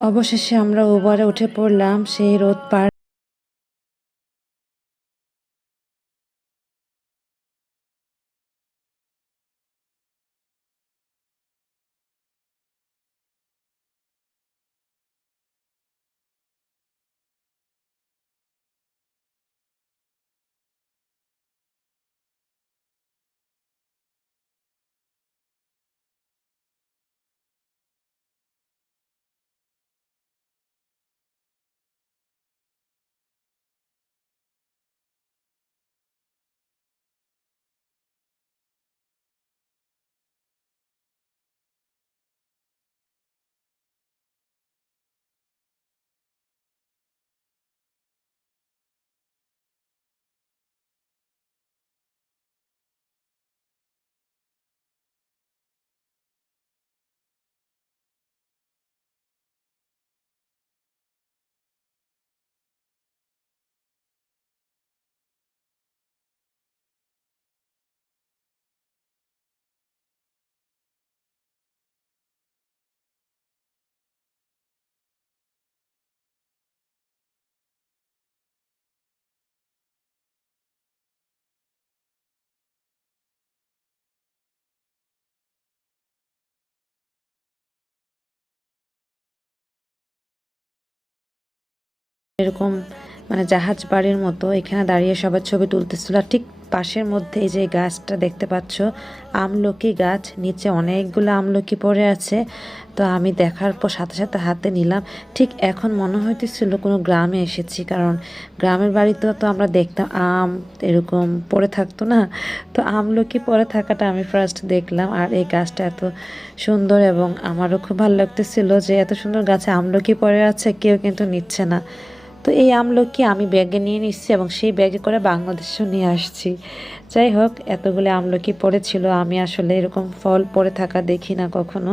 অবশেষে আমরা উবারে উঠে পড়লাম সেই রোদ পার এরকম জাহাজ বাড়ির মতো এখানে দাঁড়িয়ে সবার ছবি তুলতেছিল। আর ঠিক পাশের মধ্যে এই যে গাছটা দেখতে পাচ্ছ, আমলকি গাছ, নিচে অনেকগুলো আমলকি পড়ে আছে। তো আমি দেখার পর সাথে সাথে হাতে নিলাম। ঠিক এখন মনে হইতেছিল কোনো গ্রামে এসেছি, কারণ গ্রামের বাড়িতে তো আমরা দেখতাম আম এরকম পড়ে থাকতো না। তো আমলকি পড়ে থাকাটা আমি ফার্স্ট দেখলাম। আর এই গাছটা এত সুন্দর এবং আমারও খুব ভালো লাগতেছিল যে এত সুন্দর গাছে আমলকি পড়ে আছে, কেউ কিন্তু নিচ্ছে না। তো এই আমলকি আমি ব্যাগে নিয়ে নিচ্ছি এবং সেই ব্যাগে করে বাংলাদেশেও নিয়ে আসছি। যাই হোক, এতগুলো আমলকি পড়েছিল, আমি আসলে এরকম ফল পড়ে থাকা দেখি না কখনো।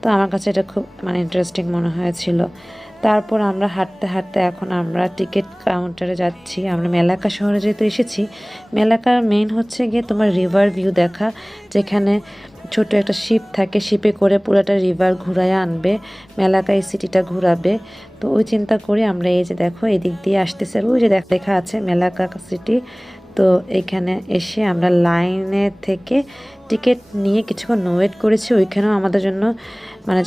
তো আমার কাছে এটা খুব ইন্টারেস্টিং মনে হয়েছিল। তারপর আমরা হাঁটতে হাঁটতে এখন আমরা টিকিট কাউন্টারে যাচ্ছি। আমরা মেলাকা শহরে যেহেতু এসেছি, মেলাকার মেইন হচ্ছে গিয়ে তোমার রিভার ভিউ দেখা, যেখানে ছোট একটা শিপ থাকে, শিপে করে পুরোটা রিভার ঘুরায় আনবে, মেলাকা এই সিটিটা ঘুরাবে। তো ওই চিন্তা করে আমরা এই যে দেখো এদিক দিয়ে আসতেছে, আর ওই যে লেখা আছে মেলাকা সিটি। তো এখানে এসে আমরা লাইনে থেকে টিকিট নিয়ে কিছুক্ষণ ওয়েট করেছি। ওইখানেও আমাদের জন্য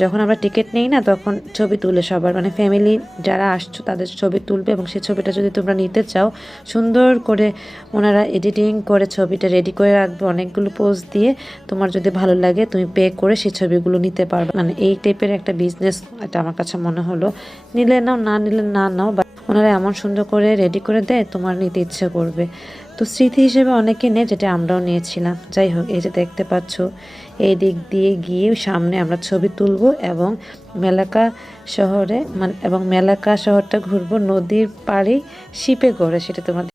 যখন আমরা টিকিট নেই না, তখন ছবি তুলে সবার ফ্যামিলি যারা আসছো তাদের ছবি তুলবে, এবং সেই ছবিটা যদি তোমরা নিতে চাও সুন্দর করে ওনারা এডিটিং করে ছবিটা রেডি করে রাখবে অনেকগুলো পোজ দিয়ে। তোমার যদি ভালো লাগে তুমি পে করে সেই ছবিগুলো নিতে পারবে। এই টাইপের একটা বিজনেস এটা আমার কাছে মনে হলো। নিলে নাও, না নিলে না নাও, বা ওনারা এমন সুন্দর করে রেডি করে দেয় তোমার নিতে ইচ্ছে করবে। তো স্মৃতি হিসেবে অনেকে নেয়, যেটা আমরাও নিয়েছিলাম। যাই হোক, এই যে দেখতে পাচ্ছ এই দিক দিয়ে গিয়ে সামনে আমরা ছবি তুলবো এবং মেলাকা শহরে এবং মেলাকা শহরটা ঘুরবো নদীর পাড়ে শিপে করে, সেটা তোমার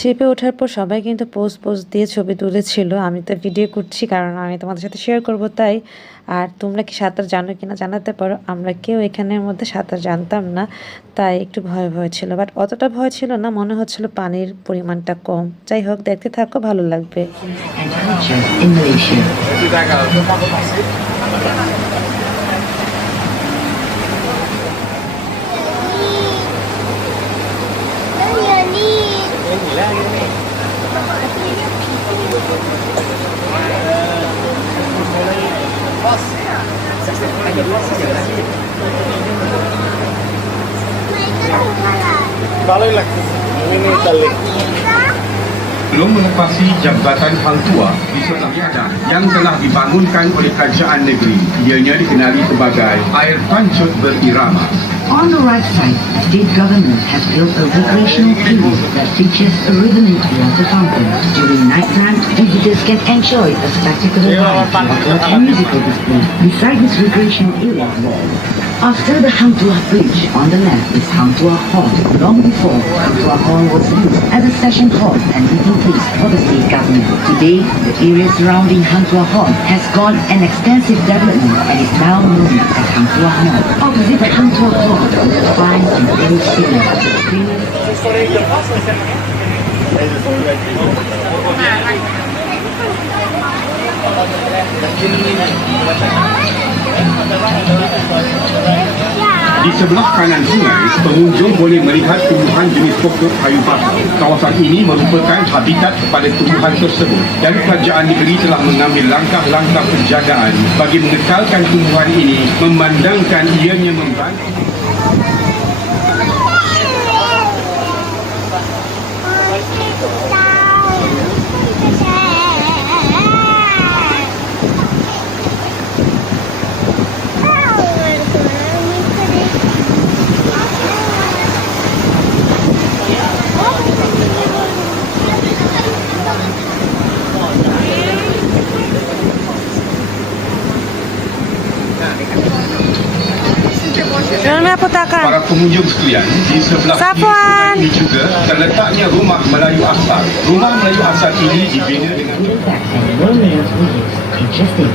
শিপে ওঠার পর সবাই কিন্তু পোজ দিয়ে ছবি তুলেছিল। আমি তো ভিডিও করছি কারণ আমি তোমাদের সাথে শেয়ার করব তাই। আর তোমরা কি সাঁতার জানো কিনা জানাতে পারো। আমরা কেউ এখানের মধ্যে সাঁতার জানতাম না, তাই একটু ভয় ছিল, বাট অতটা ভয় ছিল না, মনে হচ্ছিল পানির পরিমাণটা কম। যাই হোক, দেখতে থাকো, ভালো লাগবে। Balai lagi. Ini balik. Belum melepasi Jabatan Hang Tuah di sebelah Yadan yang telah dibangunkan oleh Kerajaan Negeri. Ianya dikenali sebagai air pancut berirama. On the right side, state government has built a recreational pool that features a rhythmic water fountain. During nighttime, visitors can enjoy a spectacular live water and musical display beside this recreational area wall. After the Hang Tuah Bridge, on the left is Hang Tuah Hall. Long before, Hang Tuah Hall was used as a session hall and meeting place for the state government. Today, the area surrounding Hang Tuah Hall has gone an extensive development and is now known as Hang Tuah Mall. Opposite the Hang Tuah Hall is a fine and famous city. Di sebelah kanan sungai, pengunjung boleh melihat tumbuhan jenis pokok kayu bakar. Kawasan ini merupakan habitat kepada tumbuhan tersebut dan kerajaan negeri telah mengambil langkah-langkah penjagaan bagi mengekalkan tumbuhan ini, memandangkan ianya membantu. Para pengunjung sekalian, di sebelah Safwan. kiri ini juga terletaknya Rumah Melayu Asal. Rumah Melayu Asal ini dibina dengan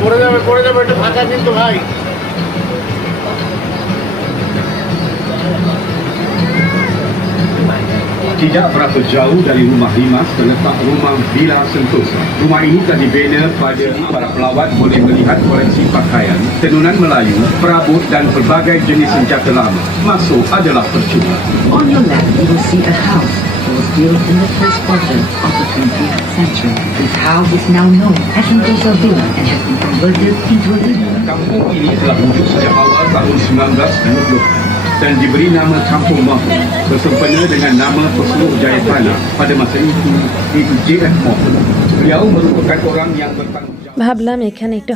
পড়ে যাবে একটু ফাঁকা কিন্তু ভাই। tidak berapa jauh dari Rumah Limas terletak Rumah Villa Sentosa. Rumah ini telah dibina pada para pelawat boleh melihat koleksi pakaian, tenunan Melayu, perabot dan pelbagai jenis senjata lama. Masuk adalah percuma. On your left, you will see a house that was built in the first quarter of the 20th century. This house is now known as Sentosa Villa and has been converted into a living room. Kampung ini telah wujud sejak awal tahun 1920 dan diberi nama Kampung Mahmud bersempena dengan nama pesuluk Jaya Tanah pada masa itu, iaitu J.F. Mahmud. Beliau merupakan orang yang bertanggungjawab. ভাবলাম এখানে একটু